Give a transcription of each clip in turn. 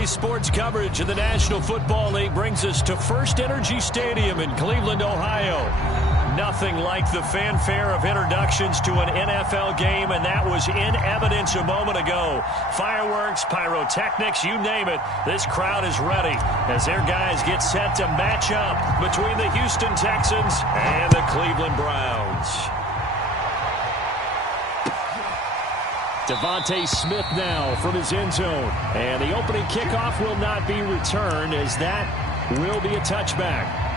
Today's sports coverage of the National Football League brings us to First Energy Stadium in Cleveland, Ohio. Nothing like the fanfare of introductions to an NFL game, and that was in evidence a moment ago. Fireworks, pyrotechnics, you name it, this crowd is ready as their guys get set to match up between the Houston Texans and the Cleveland Browns. Devontae Smith now from his end zone. And the opening kickoff will not be returned, as that will be a touchback.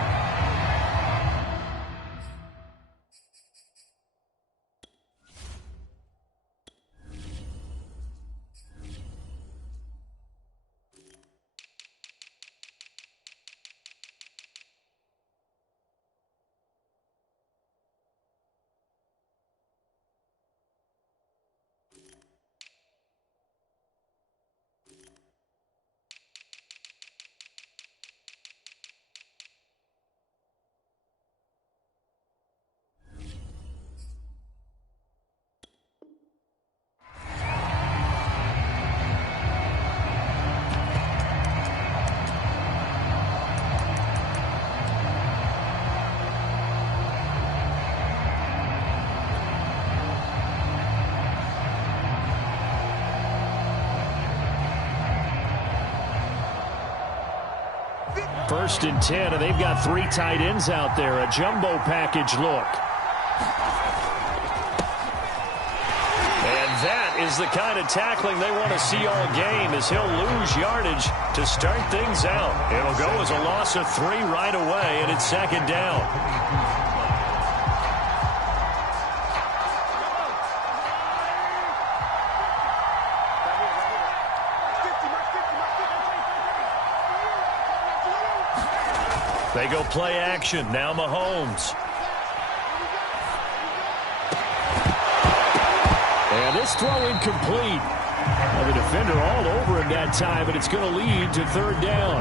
First and 10, and they've got three tight ends out there. A jumbo package look. And that is the kind of tackling they want to see all game, as he'll lose yardage to start things out. It'll go as a loss of 3 right away, and it's second down. They go play action. Now Mahomes. And this throw incomplete. Well, the defender all over him that time, but it's going to lead to third down.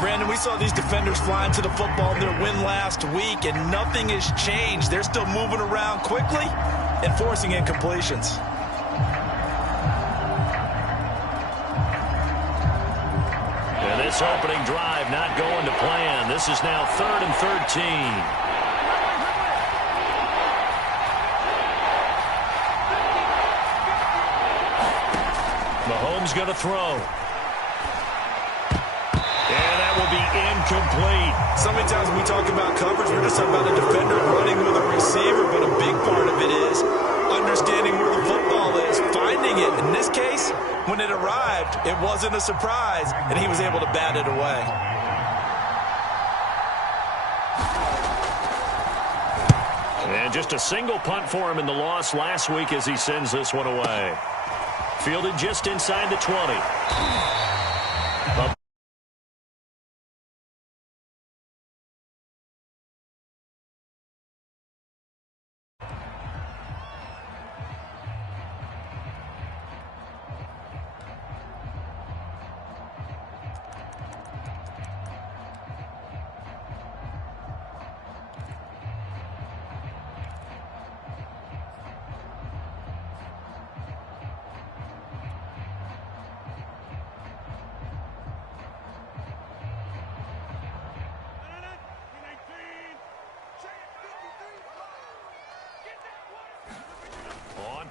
Brandon, we saw these defenders flying to the football in their win last week, and nothing has changed. They're still moving around quickly and forcing incompletions. This opening drive not going to plan. This is now 3rd and 13. Mahomes going to throw. And that will be incomplete. So many times when we talk about coverage, we're just talking about a defender running with a receiver, but a big part of it is understanding where the football is, finding it. In this case, when it arrived, it wasn't a surprise, and he was able to bat it away. And just a single punt for him in the loss last week as he sends this one away. Fielded just inside the 20.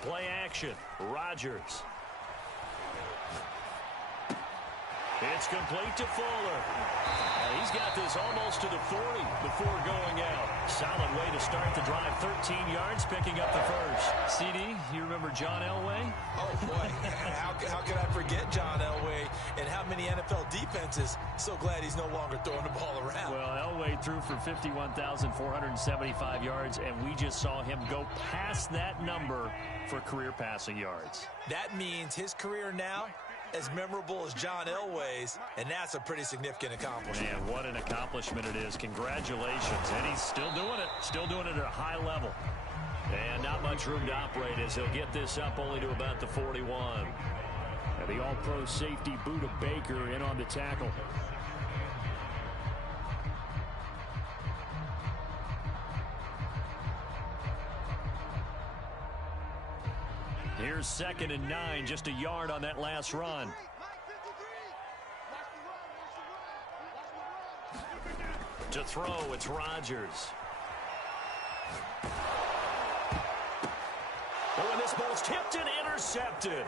Play action. Rodgers. It's complete to Fuller. He's got this almost to the 40 before going out. Solid way to start the drive. 13 yards, picking up the first. CD, you remember John Elway? Oh, boy. How could I forget John Elway and how many NFL defenses? So glad he's no longer throwing the ball around. Well, Elway threw for 51,475 yards, and we just saw him go past that number for career passing yards. That means his career now as memorable as John Elway's, and that's a pretty significant accomplishment. Man, what an accomplishment it is. Congratulations. And he's still doing it. Still doing it at a high level. And not much room to operate as he'll get this up only to about the 41. And the all-pro safety Buda Baker in on the tackle. Here's 2nd and 9, just a yard on that last run. To throw, it's Rodgers. Oh, and this ball's tipped and intercepted.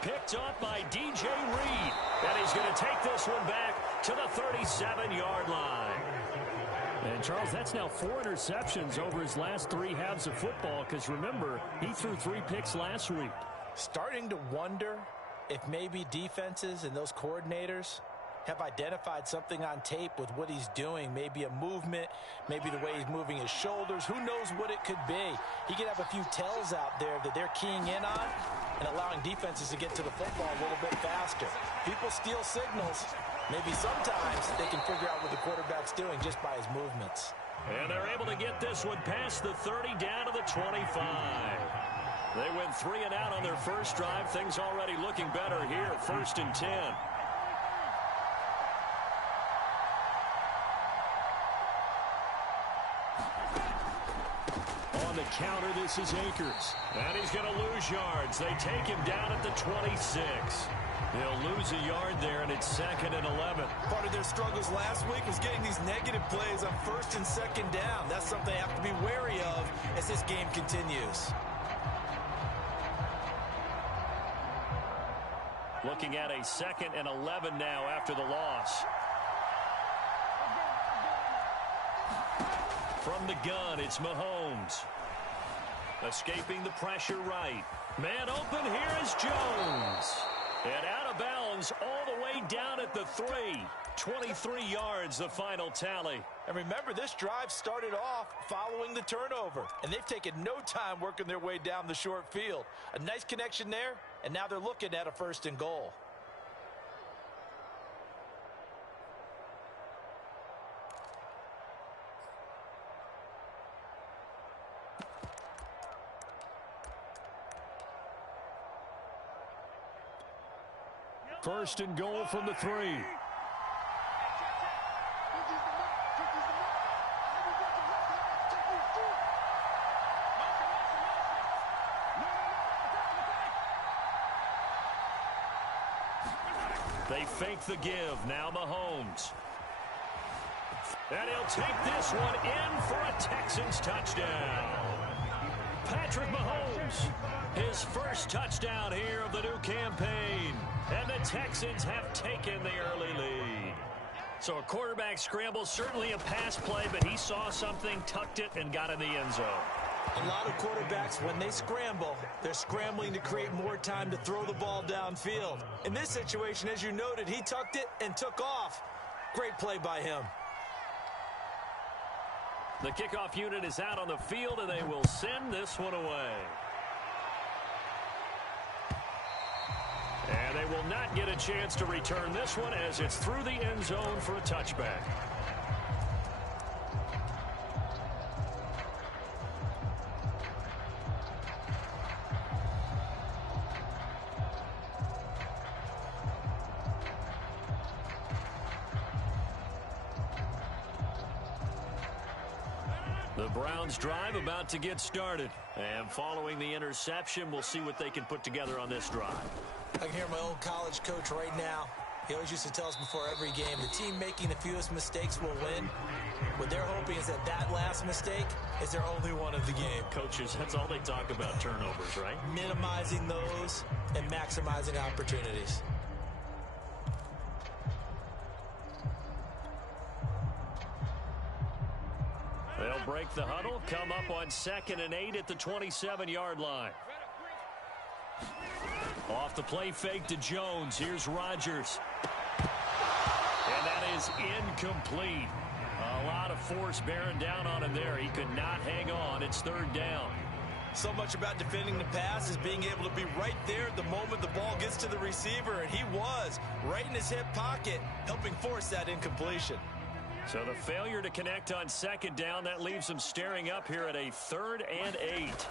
Picked up by DJ Reed. And he's going to take this one back to the 37-yard line. And, Charles, that's now 4 interceptions over his last 3 halves of football because, remember, he threw 3 picks last week. Starting to wonder if maybe defenses and those coordinators have identified something on tape with what he's doing. Maybe a movement, maybe the way he's moving his shoulders. Who knows what it could be? He could have a few tells out there that they're keying in on and allowing defenses to get to the football a little bit faster. People steal signals. Maybe sometimes they can figure out what the quarterback's doing just by his movements. And they're able to get this one past the 30 down to the 25. They went 3 and out on their first drive. Things already looking better here. 1st and 10. On the counter, this is Akers. And he's going to lose yards. They take him down at the 26. He'll lose a yard there, and it's 2nd and 11. Part of their struggles last week was getting these negative plays on 1st and 2nd down. That's something they have to be wary of as this game continues. Looking at a 2nd and 11 now after the loss. From the gun, it's Mahomes. Escaping the pressure right. Man open, here is Jones. And out of bounds all the way down at the 3. 23 yards, the final tally. And remember, this drive started off following the turnover. And they've taken no time working their way down the short field. A nice connection there, and now they're looking at a 1st and goal. First and goal from the 3. They fake the give. Now Mahomes. And he'll take this one in for a Texans touchdown. Patrick Mahomes, his first touchdown here of the new campaign. And the Texans have taken the early lead. So a quarterback scramble, certainly a pass play, but he saw something, tucked it, and got in the end zone. A lot of quarterbacks, when they scramble, they're scrambling to create more time to throw the ball downfield. In this situation, as you noted, he tucked it and took off. Great play by him. The kickoff unit is out on the field, and they will send this one away. And they will not get a chance to return this one as it's through the end zone for a touchback. The Browns drive about to get started. And following the interception, we'll see what they can put together on this drive. I can hear my old college coach right now. He always used to tell us before every game, the team making the fewest mistakes will win. What they're hoping is that that last mistake is their only one of the game. Coaches, that's all they talk about, turnovers, right? Minimizing those and maximizing opportunities. They'll break the huddle, come up on 2nd and 8 at the 27-yard line. Off the play fake to Jones. Here's Rodgers. And that is incomplete. A lot of force bearing down on him there. He could not hang on. It's 3rd down. So much about defending the pass is being able to be right there at the moment the ball gets to the receiver. And he was right in his hip pocket, helping force that incompletion. So the failure to connect on 2nd down, that leaves him staring up here at a 3rd and 8.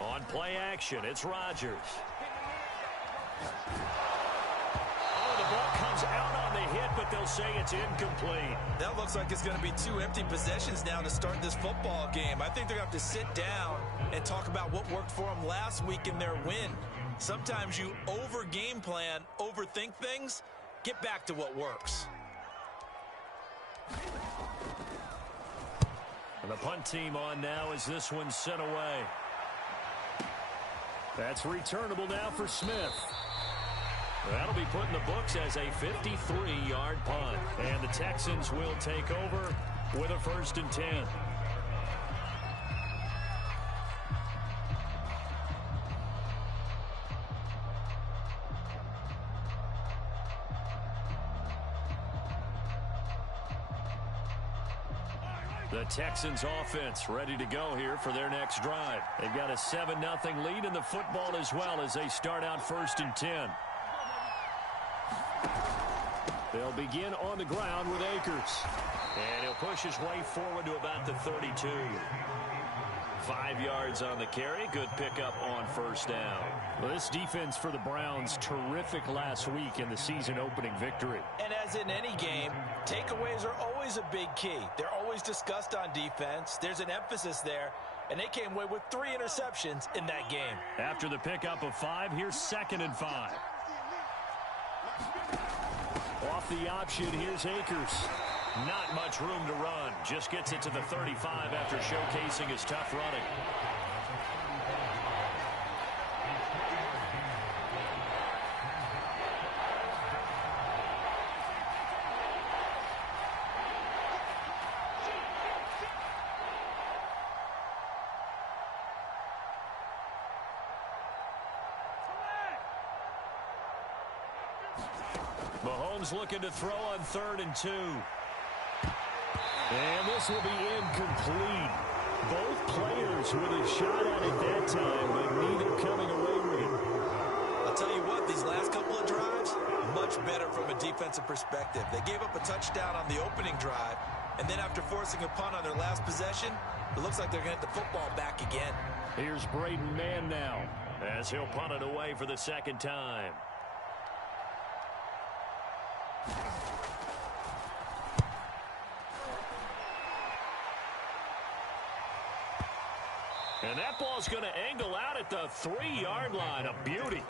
On play action, it's Rodgers. Oh, the ball comes out on the hit, but they'll say it's incomplete. That looks like it's going to be 2 empty possessions now to start this football game. I think they're going to have to sit down and talk about what worked for them last week in their win. Sometimes you over-game plan, overthink things. Get back to what works. And the punt team on now as this one's sent away. That's returnable now for Smith. That'll be put in the books as a 53-yard punt. And the Texans will take over with a 1st and 10. The Texans offense ready to go here for their next drive. They've got a 7-0 lead in the football as well as they start out 1st and 10. They'll begin on the ground with Akers. And he'll push his way forward to about the 32. 5 yards on the carry. Good pickup on 1st down. Well, this defense for the Browns, terrific last week in the season-opening victory. And as in any game, takeaways are always a big key. They're always discussed on defense. There's an emphasis there. And they came away with 3 interceptions in that game. After the pickup of 5, here's 2nd and 5. Off the option, here's Akers. Not much room to run. Just gets it to the 35 after showcasing his tough running. Mahomes looking to throw on 3rd and 2. And this will be incomplete. Both players with a shot at it that time, but neither coming away with it. I'll tell you what, these last couple of drives, much better from a defensive perspective. They gave up a touchdown on the opening drive, and then after forcing a punt on their last possession, it looks like they're going to get the football back again. Here's Braden Mann now, as he'll punt it away for the 2nd time. And that ball's going to angle out at the 3-yard line. A beauty.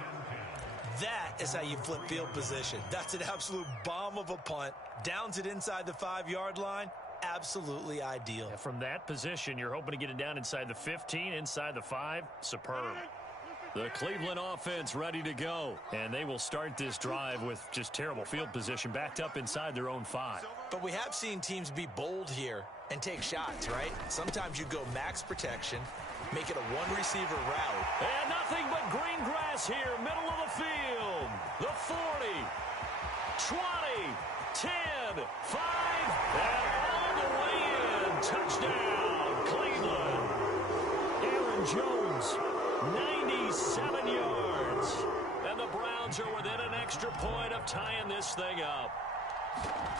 That is how you flip field position. That's an absolute bomb of a punt. Downs it inside the 5-yard line. Absolutely ideal. Yeah, from that position, you're hoping to get it down inside the 15, inside the 5. Superb. The Cleveland offense ready to go. And they will start this drive with just terrible field position, backed up inside their own 5. But we have seen teams be bold here and take shots, right? Sometimes you go max protection, make it a 1-receiver route. And nothing but green grass here, middle of the field. The 40, 20, 10, 5, and all the way in. Touchdown, Cleveland. Aaron Jones, 97 yards. And the Browns are within an extra point of tying this thing up.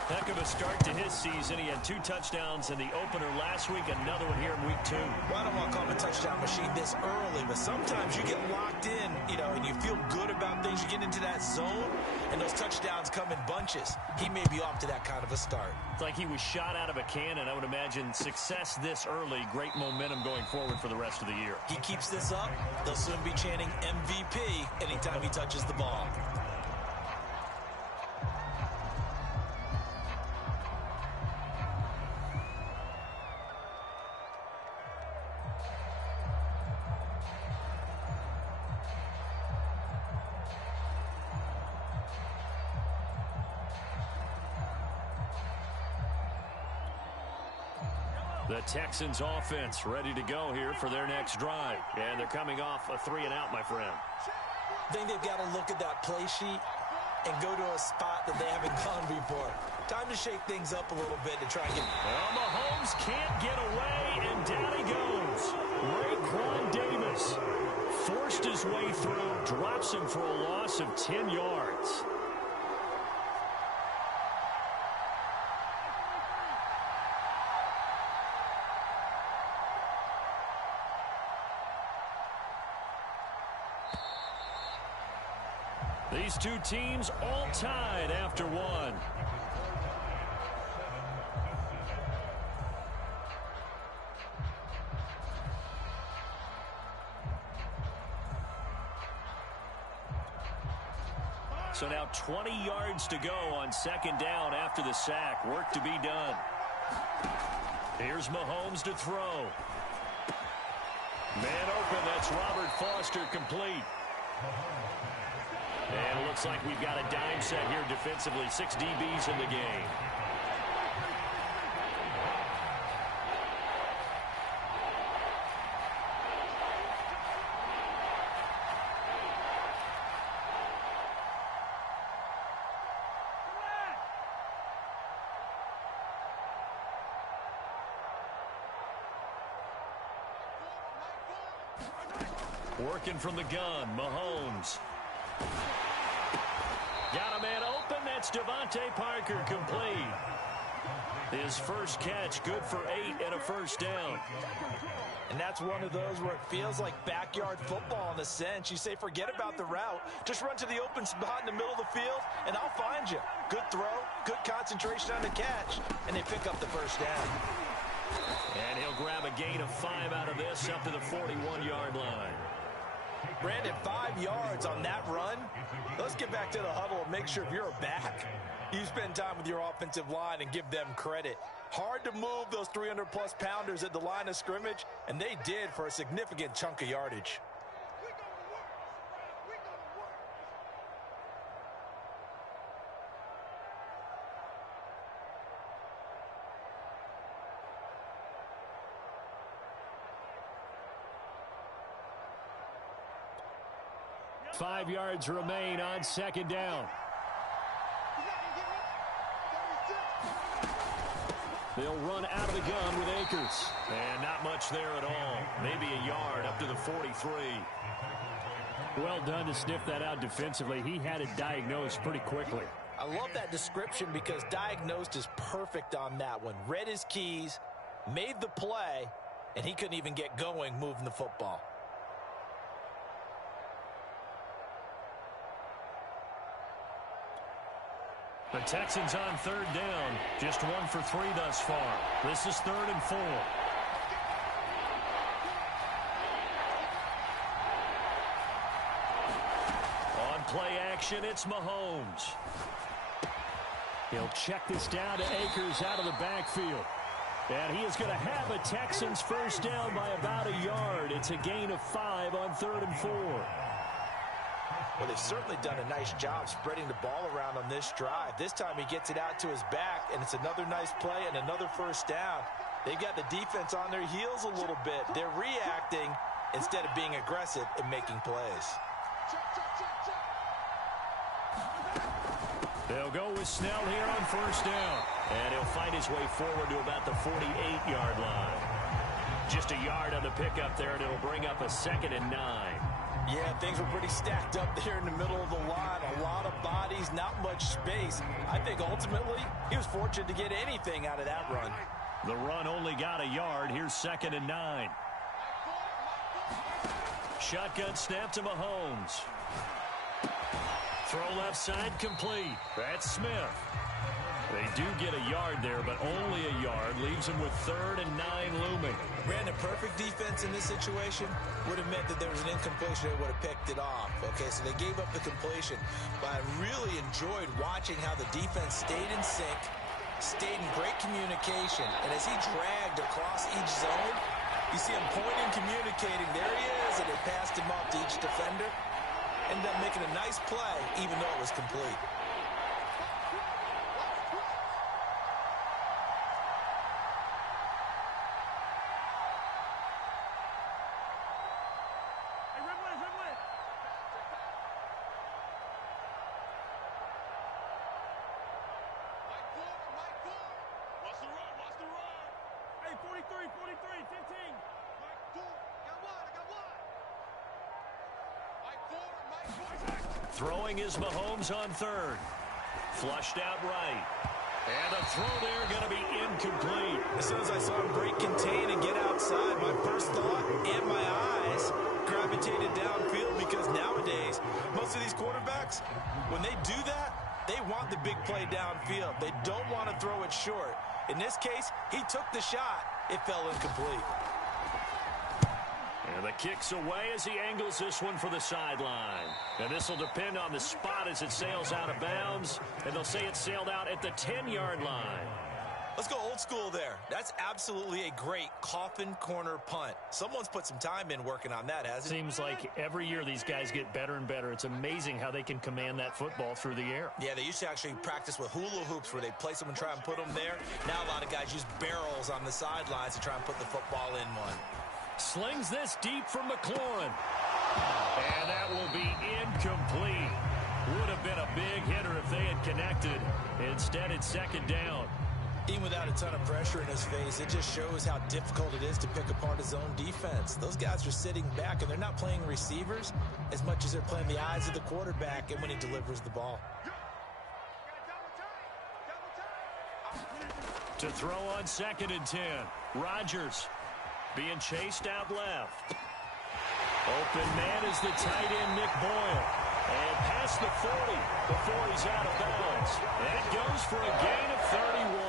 Heck of a start to his season. He had 2 touchdowns in the opener last week, another one here in week 2. Well, I don't want to call him a touchdown machine this early, but sometimes you get locked in, and you feel good about things. You get into that zone, and those touchdowns come in bunches. He may be off to that kind of a start. It's like he was shot out of a cannon. I would imagine success this early, great momentum going forward for the rest of the year. He keeps this up, they'll soon be chanting MVP anytime he touches the ball. The Texans offense ready to go here for their next drive. And they're coming off a 3-and-out, my friend. I think they've got to look at that play sheet and go to a spot that they haven't gone before. Time to shake things up a little bit to try and get... Well, Mahomes can't get away, and down he goes. Raekwon Davis forced his way through, drops him for a loss of 10 yards. These two teams all tied after one. So now 20 yards to go on 2nd down after the sack. Work to be done. Here's Mahomes to throw. Man open, that's Robert Foster, complete. And it looks like we've got a dime set here defensively. 6 DBs in the game. Working from the gun, Mahomes. Got a man open. That's Devontae Parker, complete. His first catch, good for 8 and a first down. And that's one of those where it feels like backyard football in a sense. You say forget about the route. Just run to the open spot in the middle of the field, and I'll find you. Good throw, good concentration on the catch, and they pick up the first down. And he'll grab a gain of 5 out of this up to the 41-yard line. Brandon, 5 yards on that run. Let's get back to the huddle and make sure if you're a back, you spend time with your offensive line and give them credit. Hard to move those 300-plus pounders at the line of scrimmage, and they did for a significant chunk of yardage. 5 yards remain on second down. They'll run out of the gun with Akers. And not much there at all. Maybe a yard up to the 43. Well done to sniff that out defensively. He had it diagnosed pretty quickly. I love that description because diagnosed is perfect on that one. Read his keys, made the play, and he couldn't even get going moving the football. The Texans on third down. Just 1 for 3 thus far. This is 3rd and 4. On play action, it's Mahomes. He'll check this down to Akers out of the backfield. And he is going to have a Texans first down by about a yard. It's a gain of 5 on 3rd and 4. Well, they've certainly done a nice job spreading the ball around on this drive. This time he gets it out to his back, and it's another nice play and another first down. They've got the defense on their heels a little bit. They're reacting instead of being aggressive and making plays. They'll go with Snell here on first down. And he'll fight his way forward to about the 48-yard line. Just a yard on the pickup there, and it'll bring up a 2nd and 9. Yeah, things were pretty stacked up there in the middle of the line. A lot of bodies, not much space. I think ultimately he was fortunate to get anything out of that run. The run only got a yard. Here's 2nd and 9. Shotgun snap to Mahomes. Throw left side complete. That's Smith. They do get a yard there, but only a yard. Leaves them with 3rd and 9 looming. Brandon, perfect defense in this situation would have meant that there was an incompletion. They would have picked it off. Okay, so they gave up the completion. But I really enjoyed watching how the defense stayed in sync, stayed in great communication. And as he dragged across each zone, you see him pointing, communicating. There he is, and they passed him up to each defender. Ended up making a nice play, even though it was complete. Throwing is Mahomes on 3rd. Flushed out right. And a throw there going to be incomplete. As soon as I saw him break contain and get outside, my first thought and my eyes gravitated downfield because nowadays, most of these quarterbacks, when they do that, they want the big play downfield. They don't want to throw it short. In this case, he took the shot. It fell incomplete. And the kick's away as he angles this one for the sideline. And this will depend on the spot as it sails out of bounds. And they'll say it sailed out at the 10-yard line. Let's go old school there. That's absolutely a great coffin corner punt. Someone's put some time in working on that, hasn't it? Seems like every year these guys get better and better. It's amazing how they can command that football through the air. Yeah, they used to actually practice with hula hoops where they place them and try and put them there. Now a lot of guys use barrels on the sidelines to try and put the football in one. Slings this deep from McLaurin. And that will be incomplete. Would have been a big hitter if they had connected. Instead, it's second down. Even without a ton of pressure in his face, it just shows how difficult it is to pick apart his own defense. Those guys are sitting back, and they're not playing receivers as much as they're playing the eyes of the quarterback and when he delivers the ball. To throw on 2nd and 10. Rodgers being chased out left. Open man is the tight end, Nick Boyle. And past the 40 before he's out of bounds. That goes for a gain of 31.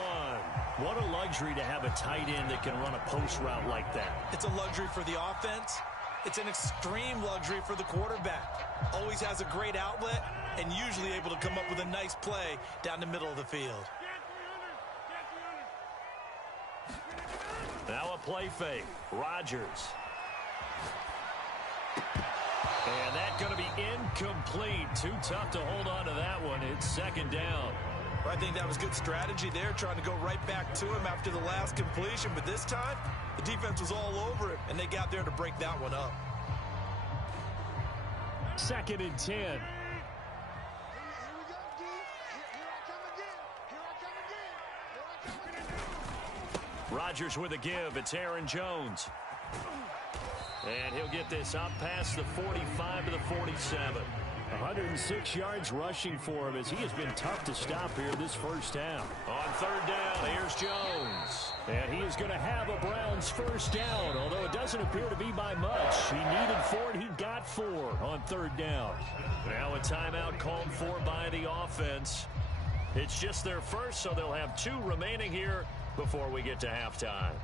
What a luxury to have a tight end that can run a post route like that. It's a luxury for the offense. It's an extreme luxury for the quarterback. Always has a great outlet and usually able to come up with a nice play down the middle of the field. Now a play fake. Rodgers. And that's going to be incomplete. Too tough to hold on to that one. It's second down. I think that was good strategy there, trying to go right back to him after the last completion. But this time, the defense was all over it, and they got there to break that one up. 2nd and 10. Rodgers with a give. It's Aaron Jones. And he'll get this up past the 45 to the 47. 106 yards rushing for him as he has been tough to stop here this first half. On 3rd down, here's Jones. And he is going to have a Browns first down, although it doesn't appear to be by much. He needed 4, and he got 4 on 3rd down. Now a timeout called for by the offense. It's just their first, so they'll have 2 remaining here before we get to halftime.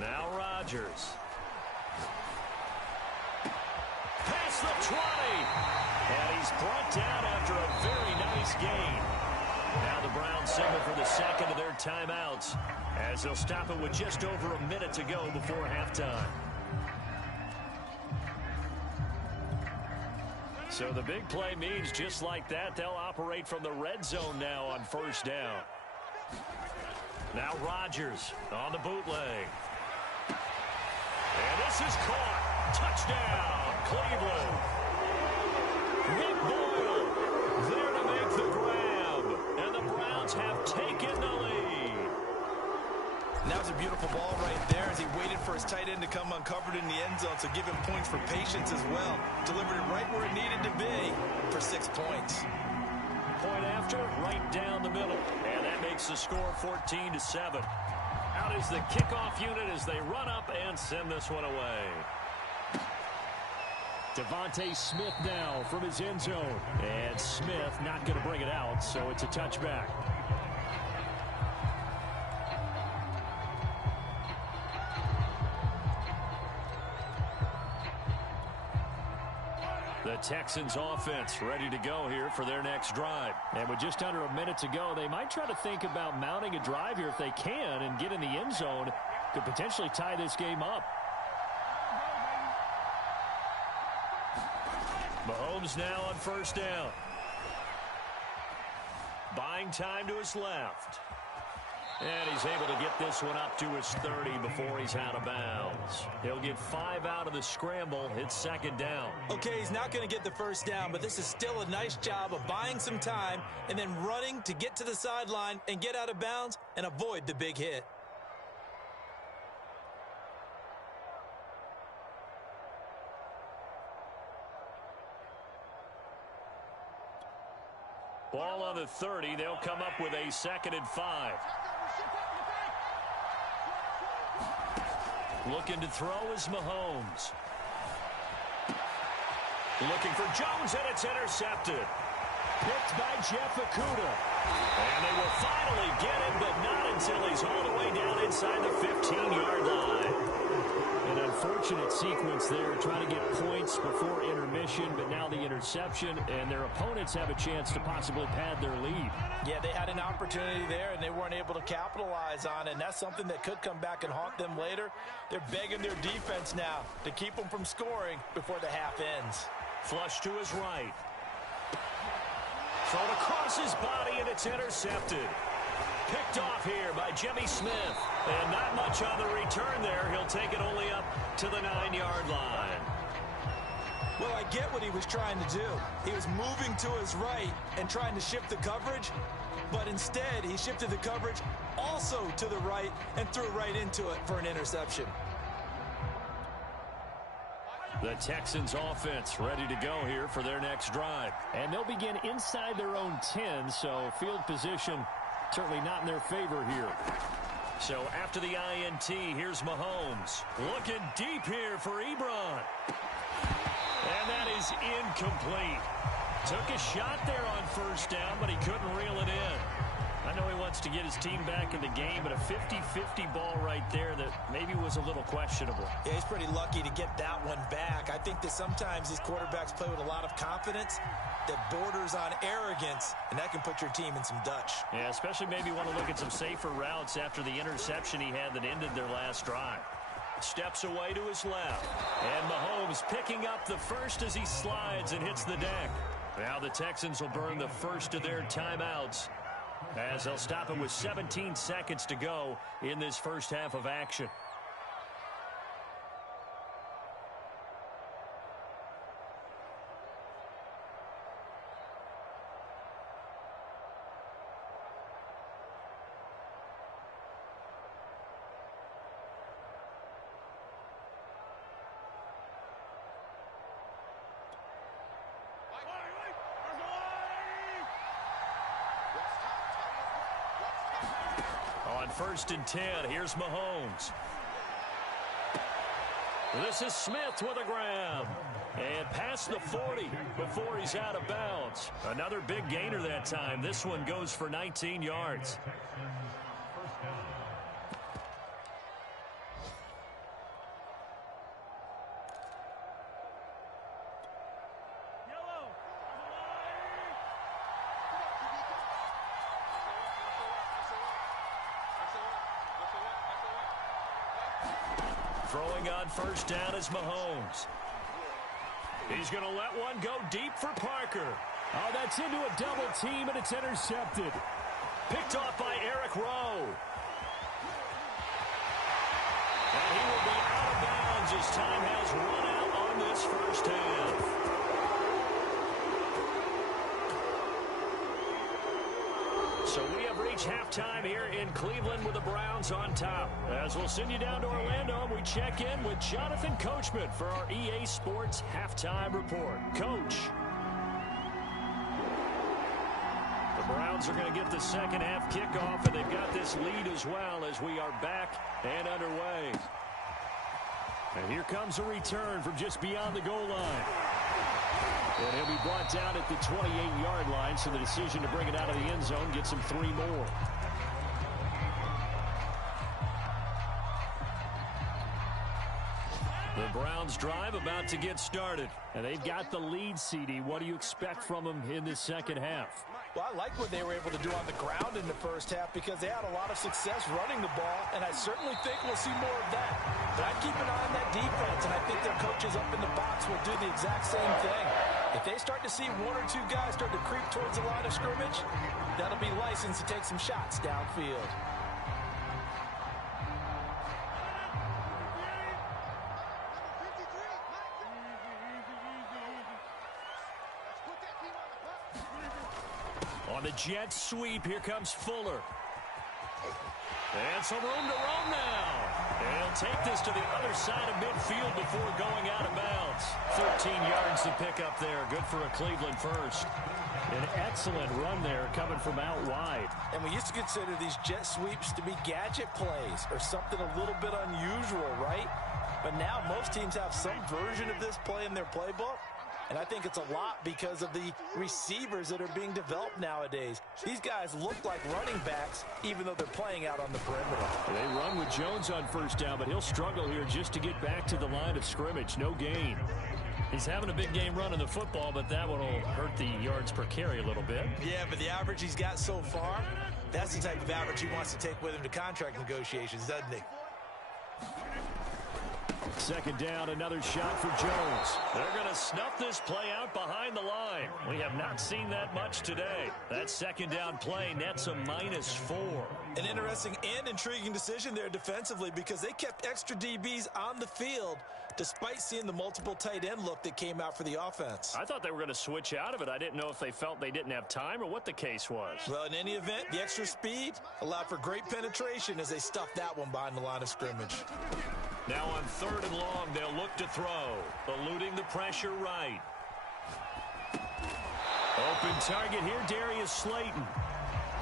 Now Rodgers. Past the 20. And he's brought down after a very nice gain. Now the Browns signal for the second of their timeouts as they'll stop it with just over a minute to go before halftime. So the big play means just like that, they'll operate from the red zone now on 1st down. Now Rodgers on the bootleg. And this is caught. Touchdown, Cleveland. Nick Boyle there to make the grab. And the Browns have taken the lead. And that was a beautiful ball right there as he waited for his tight end to come uncovered in the end zone, so give him points for patience as well. Delivered it right where it needed to be for 6 points. Point after, right down the middle. And that makes the score 14-7. Out is the kickoff unit as they run up and send this one away. Devontae Smith now from his end zone. And Smith not going to bring it out, so it's a touchback. The Texans offense ready to go here for their next drive. And with just under a minute to go, they might try to think about mounting a drive here if they can and get in the end zone. Could potentially tie this game up. Mahomes now on 1st down. Buying time to his left. And he's able to get this one up to his 30 before he's out of bounds. He'll get 5 out of the scramble. It's 2nd down. Okay, he's not going to get the 1st down, but this is still a nice job of buying some time and then running to get to the sideline and get out of bounds and avoid the big hit. Ball on the 30. They'll come up with a 2nd and 5. Looking to throw is Mahomes. Looking for Jones, and it's intercepted. Picked by Jeff Okudah. And they will finally get him, but not until he's all the way down inside the 15-yard line. An unfortunate sequence there, trying to get points before intermission, but now the interception, and their opponents have a chance to possibly pad their lead. Yeah, they had an opportunity there, and they weren't able to capitalize on it, and that's something that could come back and haunt them later. They're begging their defense now to keep them from scoring before the half ends. Flush to his right. Thrown across his body, and it's intercepted. Picked off here by Jimmy Smith. And not much on the return there. He'll take it only up to the 9-yard line. Well, I get what he was trying to do. He was moving to his right and trying to shift the coverage, but instead he shifted the coverage also to the right and threw right into it for an interception. The Texans offense ready to go here for their next drive. And they'll begin inside their own 10, so field position certainly not in their favor here. So after the INT, here's Mahomes. Looking deep here for Ebron. And that is incomplete. Took a shot there on first down, but he couldn't reel it in. I know he wants to get his team back in the game, but a 50-50 ball right there that maybe was a little questionable. Yeah, he's pretty lucky to get that one back. I think that sometimes these quarterbacks play with a lot of confidence that borders on arrogance, and that can put your team in some Dutch. Yeah, especially maybe want to look at some safer routes after the interception he had that ended their last drive. Steps away to his left. And Mahomes picking up the first as he slides and hits the deck. Now the Texans will burn the first of their timeouts, as they'll stop it with 17 seconds to go in this first half of action. On 1st and 10, here's Mahomes. This is Smith with a grab. And past the 40 before he's out of bounds. Another big gainer that time. This one goes for 19 yards. Throwing on first down is Mahomes. He's going to let one go deep for Parker. Oh, that's into a double team, and it's intercepted. Picked off by Eric Rowe. And he will be out of bounds as time has run out on this first half. So we have reached halftime here in Cleveland with the Browns on top. As we'll send you down to Orlando, and we check in with Jonathan Coachman for our EA Sports Halftime Report. Coach. The Browns are going to get the second half kickoff, and they've got this lead as well as we are back and underway. And here comes a return from just beyond the goal line. And he'll be brought down at the 28-yard line, so the decision to bring it out of the end zone gets him 3 more. The Browns drive about to get started. And they've got the lead, CD. What do you expect from them in this second half? Well, I like what they were able to do on the ground in the first half because they had a lot of success running the ball, and I certainly think we'll see more of that. But I'd keep an eye on that defense, and I think their coaches up in the box will do the exact same thing. If they start to see 1 or 2 guys start to creep towards the line of scrimmage, that'll be license to take some shots downfield. On the jet sweep, here comes Fuller. And some room to roam now. And he'll take this to the other side of midfield before going out of bounds. 13 yards to pick up there. Good for a Cleveland first. An excellent run there coming from out wide. And we used to consider these jet sweeps to be gadget plays or something a little bit unusual, right? But now most teams have some version of this play in their playbook. And I think it's a lot because of the receivers that are being developed nowadays. These guys look like running backs, even though they're playing out on the perimeter. They run with Jones on first down, but he'll struggle here just to get back to the line of scrimmage. No gain. He's having a big game running the football, but that one will hurt the yards per carry a little bit. Yeah, but the average he's got so far, that's the type of average he wants to take with him to contract negotiations, doesn't he? Second down, another shot for Jones. They're going to snuff this play out behind the line. We have not seen that much today. That second down play nets a -4. An interesting and intriguing decision there defensively because they kept extra DBs on the field despite seeing the multiple tight end look that came out for the offense. I thought they were going to switch out of it. I didn't know if they felt they didn't have time or what the case was. Well, in any event, the extra speed allowed for great penetration as they stuffed that one behind the line of scrimmage. Now on 3rd and long, they'll look to throw, eluding the pressure right. Open target here, Darius Slayton.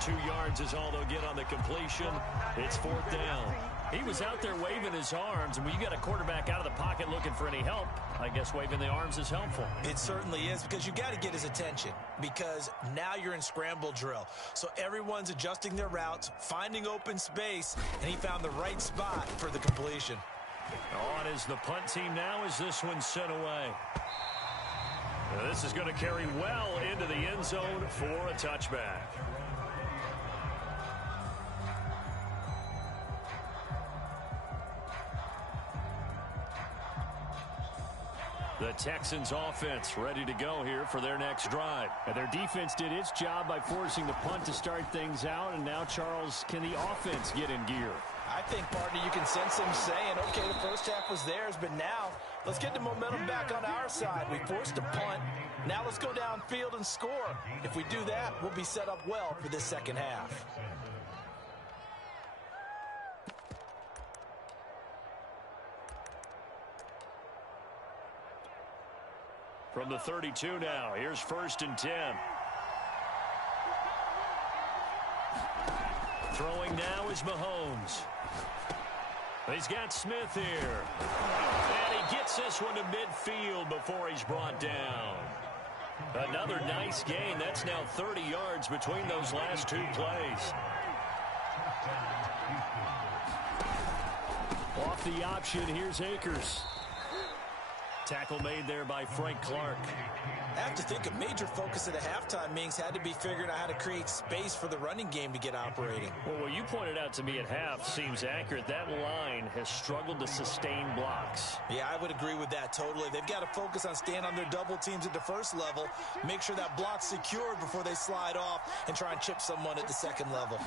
2 yards is all they'll get on the completion. It's 4th down. He was out there waving his arms, and when you got a quarterback out of the pocket looking for any help, I guess waving the arms is helpful. It certainly is because you got to get his attention because now you're in scramble drill. So everyone's adjusting their routes, finding open space, and he found the right spot for the completion. On is the punt team now as this one's sent away. This is going to carry well into the end zone for a touchback. The Texans offense ready to go here for their next drive. And their defense did its job by forcing the punt to start things out. And now, Charles, can the offense get in gear? I think, partner, you can sense him saying, okay, the first half was theirs, but now let's get the momentum back on our side. We forced a punt. Now let's go downfield and score. If we do that, we'll be set up well for this second half. From the 32 now, here's 1st and 10. Throwing now is Mahomes. He's got Smith here. And he gets this one to midfield before he's brought down. Another nice gain. That's now 30 yards between those last 2 plays. Off the option, here's Akers. Tackle made there by Frank Clark. I have to think a major focus of the halftime meetings had to be figuring out how to create space for the running game to get operating. Well, what you pointed out to me at half seems accurate. That line has struggled to sustain blocks. Yeah, I would agree with that totally. They've got to focus on staying on their double teams at the first level, make sure that block's secured before they slide off and try and chip someone at the second level.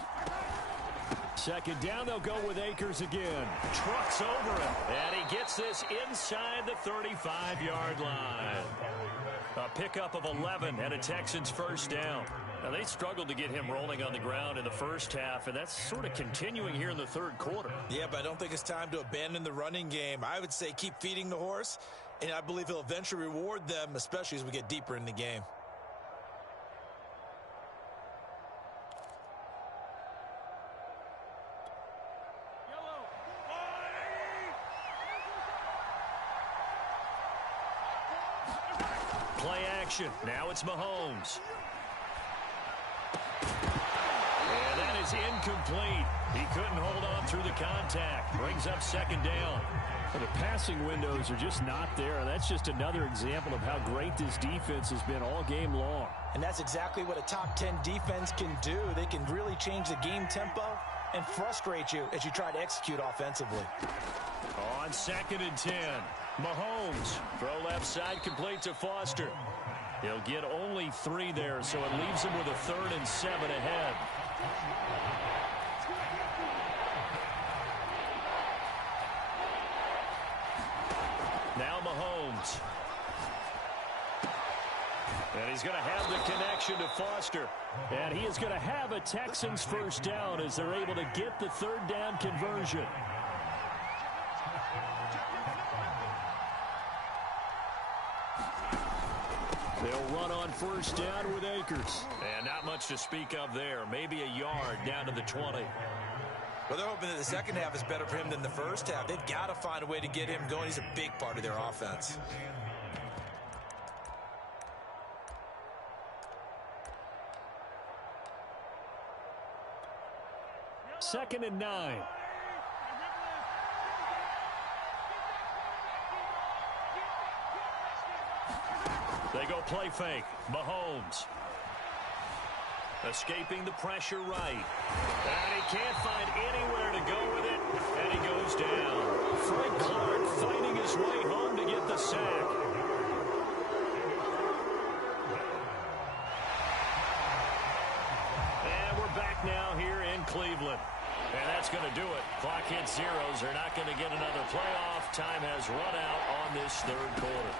Second down, they'll go with Akers again. Trucks over him, and he gets this inside the 35-yard line. A pickup of 11 and a Texans first down. Now, they struggled to get him rolling on the ground in the first half, and that's sort of continuing here in the 3rd quarter. Yeah, but I don't think it's time to abandon the running game. I would say keep feeding the horse, and I believe he'll eventually reward them, especially as we get deeper in the game. Play action. Now it's Mahomes. And that is incomplete. He couldn't hold on through the contact. Brings up 2nd down. Well, the passing windows are just not there. That's just another example of how great this defense has been all game long. And that's exactly what a top 10 defense can do. They can really change the game tempo and frustrate you as you try to execute offensively. On 2nd and 10. Mahomes, throw left side, complete to Foster. He'll get only 3 there, so it leaves him with a 3rd and 7 ahead. Now Mahomes. And he's going to have the connection to Foster. And he is going to have a Texans first down as they're able to get the 3rd down conversion. They'll run on first down with Akers. And not much to speak of there. Maybe a yard down to the 20. Well, they're hoping that the second half is better for him than the first half. They've got to find a way to get him going. He's a big part of their offense. 2nd and 9. They go play fake. Mahomes. Escaping the pressure right. And he can't find anywhere to go with it. And he goes down. Frank Clark fighting his way home to get the sack. And we're back now here in Cleveland. And that's going to do it. Clock hits zeros. They're not going to get another playoff. Time has run out on this third quarter.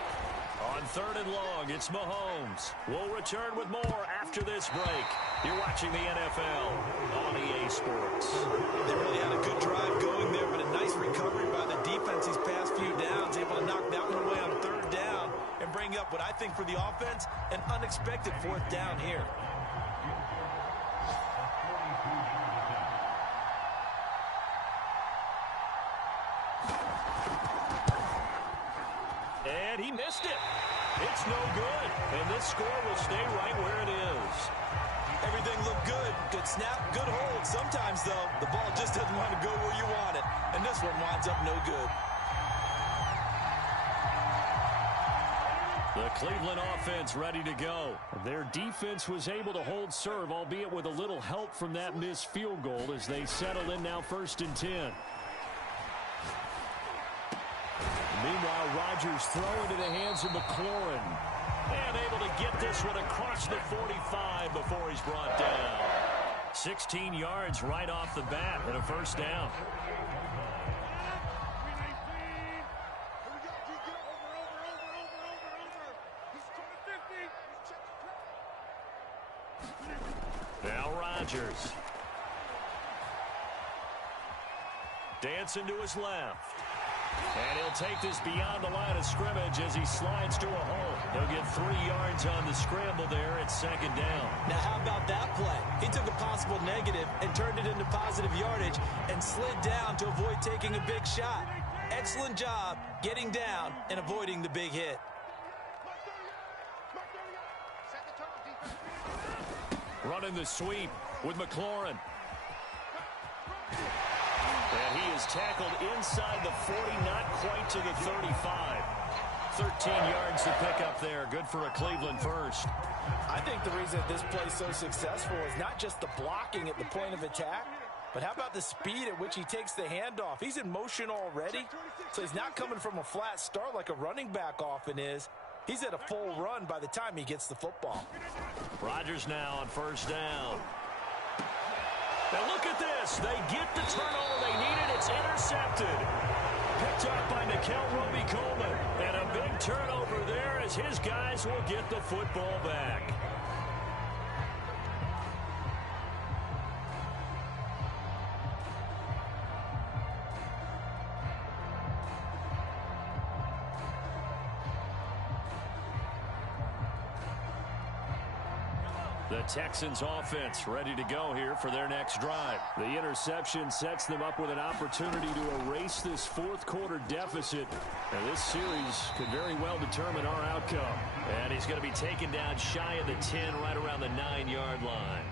On 3rd and long, it's Mahomes. We'll return with more after this break. You're watching the NFL on EA Sports. They really had a good drive going there, but a nice recovery by the defense these past few downs, able to knock that one away on 3rd down and bring up what I think for the offense, an unexpected 4th down here. And he missed it. It's no good. And this score will stay right where it is. Everything looked good. Good snap, good hold. Sometimes, though, the ball just doesn't want to go where you want it. And this one winds up no good. The Cleveland offense ready to go. Their defense was able to hold serve, albeit with a little help from that missed field goal as they settle in now 1st and 10. Meanwhile, Rodgers throw into the hands of McLaurin. And able to get this one across the 45 before he's brought down. 16 yards right off the bat and a 1st down. Now Rodgers. Dancing to his left. And he'll take this beyond the line of scrimmage as he slides to a hole. He'll get 3 yards on the scramble there at 2nd down. Now, how about that play? He took a possible negative and turned it into positive yardage and slid down to avoid taking a big shot. Excellent job getting down and avoiding the big hit. Running the sweep with McLaurin. And he is tackled inside the 40, not quite to the 35. 13 yards to pick up there. Good for a Cleveland first. I think the reason this play is so successful is not just the blocking at the point of attack, but how about the speed at which he takes the handoff? He's in motion already, so he's not coming from a flat start like a running back often is. He's at a full run by the time he gets the football. Rodgers now on 1st down. Now look at this. They get the turnover they needed. It's intercepted. Picked up by Nickel Roby-Coleman. And a big turnover there as his guys will get the football back. The Texans offense ready to go here for their next drive. The interception sets them up with an opportunity to erase this 4th quarter deficit. And this series could very well determine our outcome. And he's going to be taken down shy of the 10, right around the 9-yard line.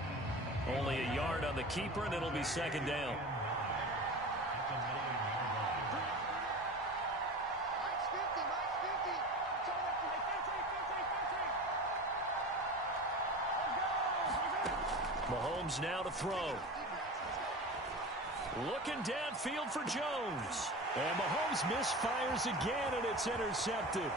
Only a yard on the keeper, and it'll be 2nd down. Mahomes now to throw. Looking downfield for Jones. And Mahomes misfires again, and it's intercepted.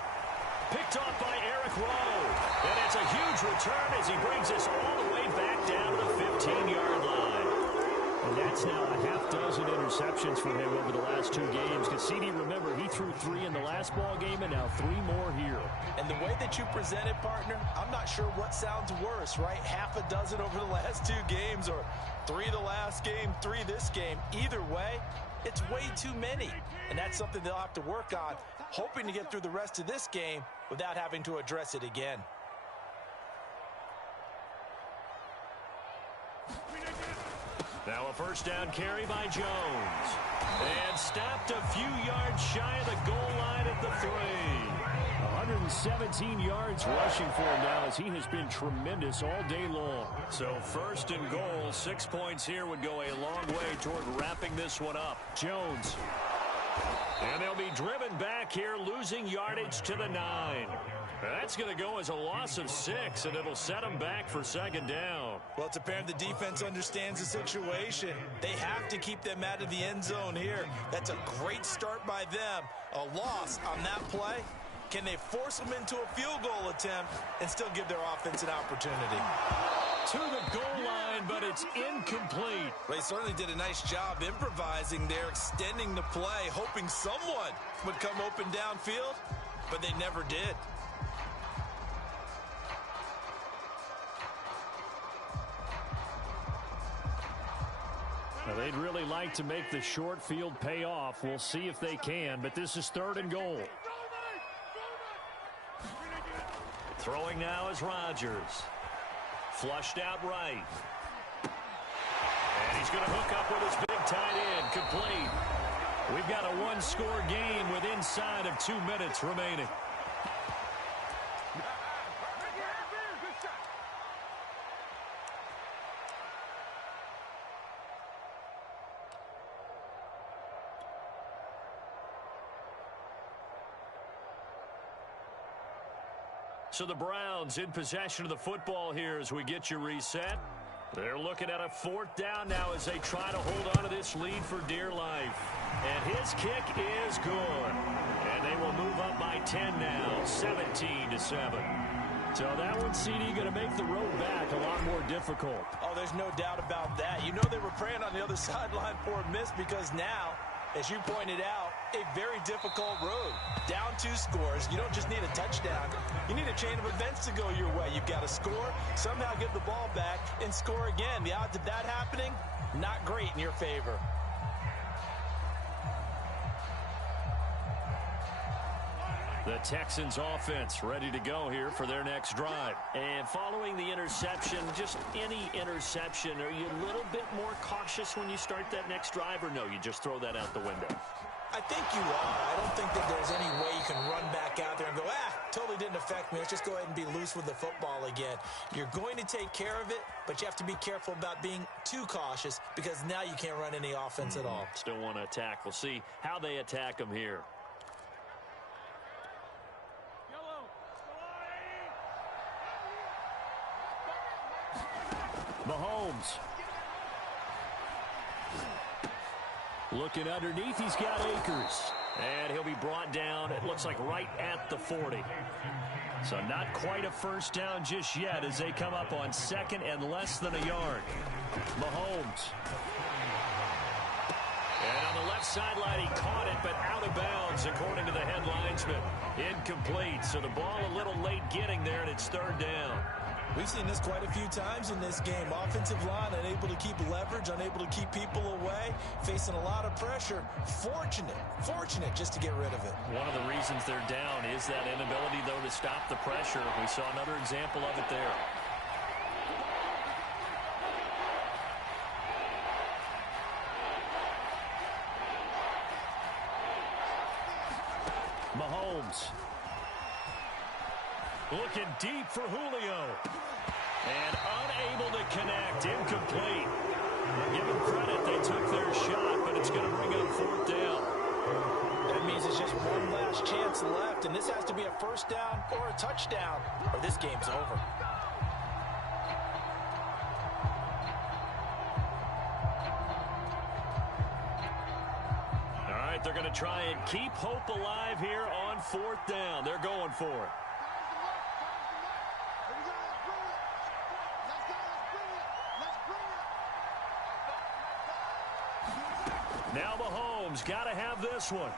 Picked off by Eric Rowe. And it's a huge return as he brings us all the way back down to the 15-yard line. And that's now a half-dozen interceptions for him over the last 2 games. Because CD, remember, he threw 3 in the last ball game and now 3 more here. And the way that you present it, partner, I'm not sure what sounds worse, right? Half a dozen over the last 2 games or 3 the last game, 3 this game. Either way, it's way too many. And that's something they'll have to work on, hoping to get through the rest of this game without having to address it again. Now a 1st down carry by Jones. And stopped a few yards shy of the goal line at the 3. 117 yards rushing for him now, as he has been tremendous all day long. So first and goal, 6 points here would go a long way toward wrapping this one up. Jones. And they'll be driven back here, losing yardage to the 9. That's going to go as a loss of 6, and it'll set them back for second down. Well, it's apparent the defense understands the situation. They have to keep them out of the end zone here. That's a great start by them. A loss on that play. Can they force them into a field goal attempt and still give their offense an opportunity? To the goal line, but it's incomplete. They certainly did a nice job improvising there, extending the play, hoping someone would come open downfield, but they never did. Now, they'd really like to make the short field pay off. We'll see if they can, but this is third and goal. Throwing now is Rodgers. Flushed out right. And he's going to hook up with his big tight end. Complete. We've got a one-score game with inside of 2 minutes remaining. So the Browns in possession of the football here as we get you reset. They're looking at a fourth down now as they try to hold on to this lead for dear life. And his kick is good. And they will move up by 10 now, 17-7. So that one, CD, going to make the road back a lot more difficult. Oh, there's no doubt about that. You know they were praying on the other sideline for a miss because now, as you pointed out, a very difficult road. Down 2 scores. You don't just need a touchdown. You need a chain of events to go your way. You've got to score, somehow give the ball back, and score again. The odds of that happening, not great in your favor. The Texans offense ready to go here for their next drive. And following the interception, just any interception, are you a little bit more cautious when you start that next drive, or no, you just throw that out the window? I think you are. I don't think that there's any way you can run back out there and go, totally didn't affect me. Let's just go ahead and be loose with the football again. You're going to take care of it, but you have to be careful about being too cautious because now you can't run any offense at all. Still want to attack. We'll see how they attack them here. Mahomes. Looking underneath, he's got Akers. And he'll be brought down, it looks like right at the 40. So not quite a first down just yet as they come up on second and less than a yard. Mahomes. And on the left sideline, he caught it, but out of bounds, according to the head linesman. Incomplete, so the ball a little late getting there, and it's third down. We've seen this quite a few times in this game. Offensive line unable to keep leverage, unable to keep people away, facing a lot of pressure. Fortunate just to get rid of it. One of the reasons they're down is that inability, though, to stop the pressure. We saw another example of it there. Mahomes. Looking deep for Julio. And unable to connect. Incomplete. Give them credit. They took their shot, but it's going to bring up fourth down. That means it's just one last chance left, and this has to be a first down or a touchdown, or this game's over. All right, they're going to try and keep hope alive here on fourth down. They're going for it. Now Mahomes got to have this one.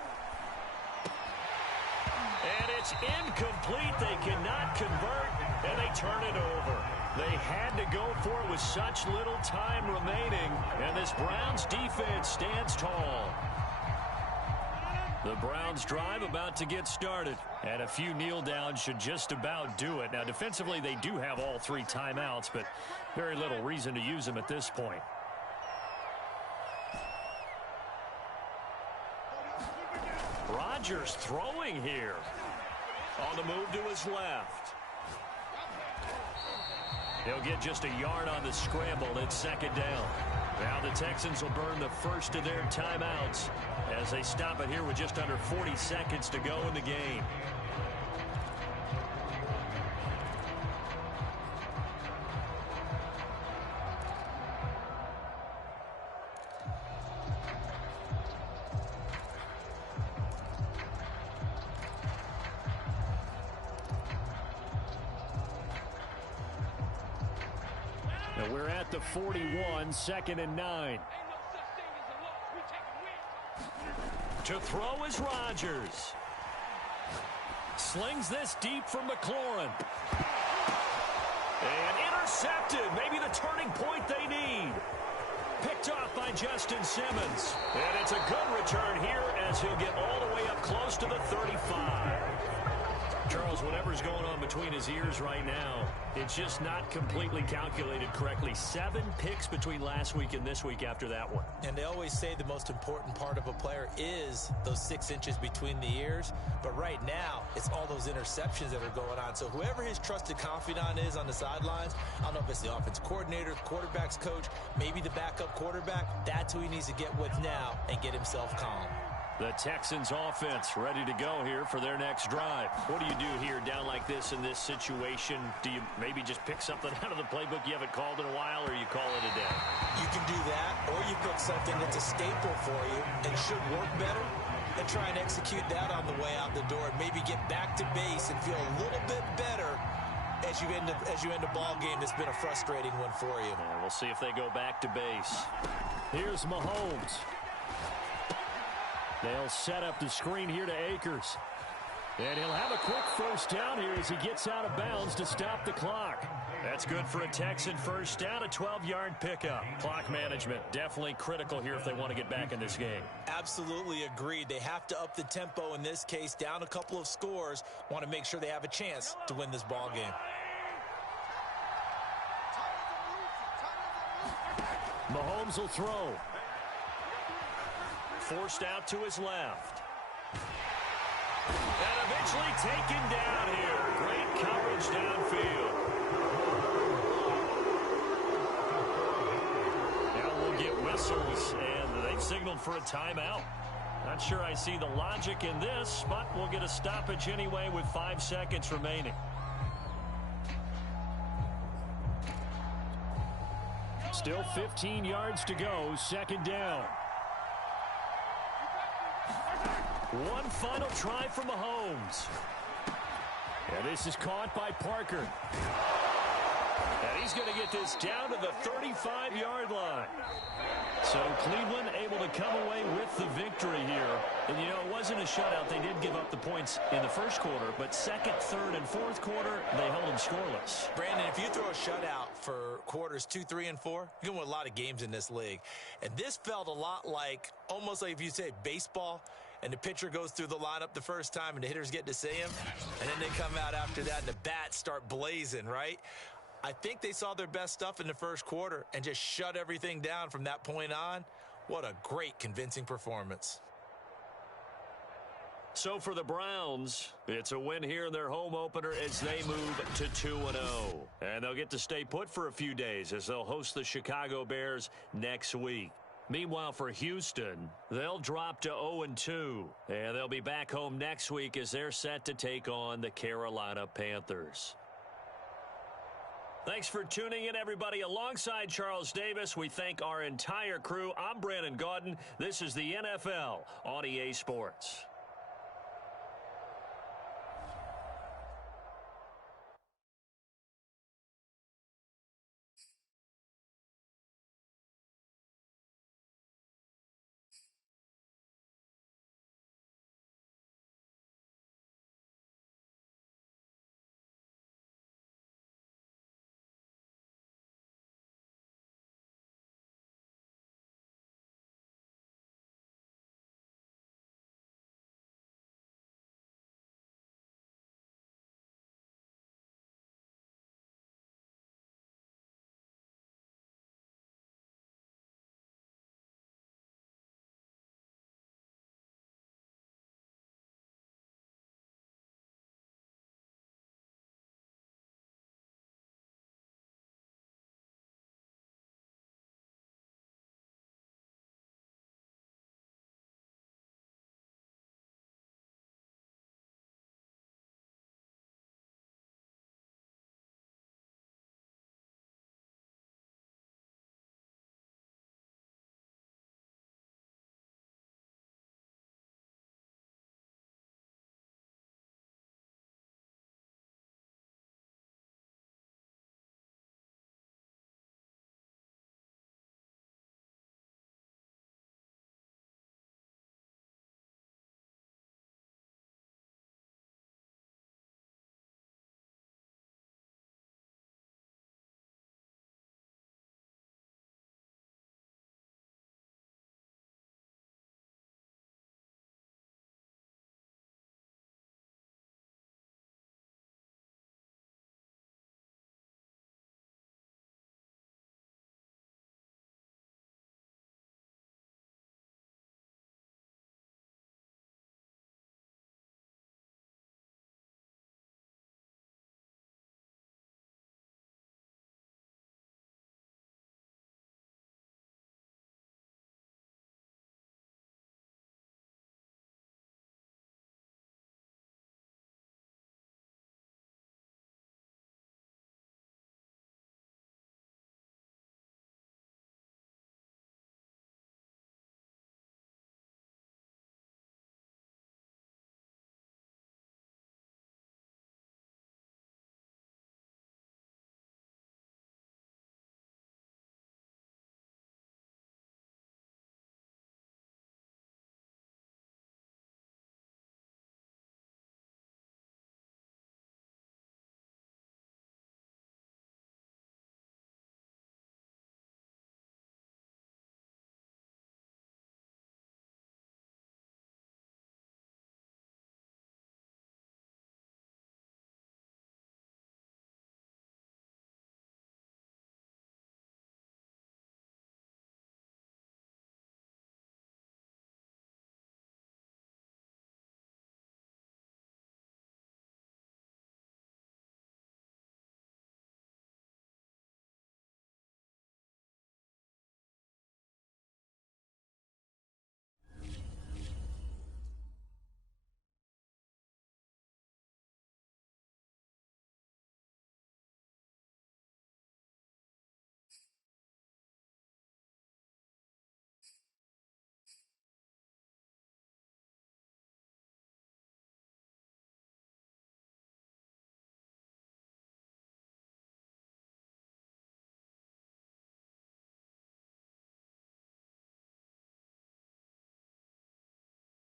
And it's incomplete. They cannot convert, and they turn it over. They had to go for it with such little time remaining, and this Browns defense stands tall. The Browns drive about to get started, and a few kneel downs should just about do it. Now, defensively, they do have all 3 timeouts, but very little reason to use them at this point. Rodgers throwing here. On the move to his left. He'll get just a yard on the scramble. It's second down. Now the Texans will burn the first of their timeouts as they stop it here with just under 40 seconds to go in the game. And we're at the 41, 2nd and 9. To throw is Rodgers. Slings this deep for McLaurin. And intercepted. Maybe the turning point they need. Picked off by Justin Simmons. And it's a good return here as he'll get all the way up close to the 35. Charles, whatever's going on between his ears right now, it's just not completely calculated correctly. 7 picks between last week and this week after that one. And they always say the most important part of a player is those 6 inches between the ears. But right now, it's all those interceptions that are going on. So whoever his trusted confidant is on the sidelines, I don't know if it's the offense coordinator, quarterback's coach, maybe the backup quarterback, that's who he needs to get with now and get himself calm. The Texans offense ready to go here for their next drive. What do you do here down like this in this situation? Do you maybe just pick something out of the playbook you haven't called in a while, or you call it a day? You can do that, or you pick something that's a staple for you and should work better and try and execute that on the way out the door and maybe get back to base and feel a little bit better as you end a ball game that's been a frustrating one for you. Yeah, we'll see if they go back to base. Here's Mahomes. They'll set up the screen here to Akers. And he'll have a quick first down here as he gets out of bounds to stop the clock. That's good for a Texan first down, a 12-yard pickup. Clock management definitely critical here if they want to get back in this game. Absolutely agreed. They have to up the tempo in this case, down a couple of scores. Want to make sure they have a chance to win this ball game. Mahomes will throw. Forced out to his left. And eventually taken down here. Great coverage downfield. Now we'll get whistles, and they've signaled for a timeout. Not sure I see the logic in this, but we'll get a stoppage anyway with 5 seconds remaining. Still 15 yards to go, second down. One final try for Mahomes. And this is caught by Parker. And he's going to get this down to the 35-yard line. So Cleveland able to come away with the victory here. And, you know, it wasn't a shutout. They did give up the points in the first quarter, but second, third, and fourth quarter, they held them scoreless. Brandon, if you throw a shutout for quarters 2, 3, and 4, you're going to win a lot of games in this league. And this felt a lot like, almost like if you say baseball, and the pitcher goes through the lineup the first time and the hitters get to see him, and then they come out after that and the bats start blazing, right? I think they saw their best stuff in the first quarter and just shut everything down from that point on. What a great, convincing performance. So for the Browns, it's a win here in their home opener as they move to 2-0. And they'll get to stay put for a few days as they'll host the Chicago Bears next week. Meanwhile, for Houston, they'll drop to 0-2. And they'll be back home next week as they're set to take on the Carolina Panthers. Thanks for tuning in, everybody. Alongside Charles Davis, we thank our entire crew. I'm Brandon Gaudin. This is the NFL on EA Sports.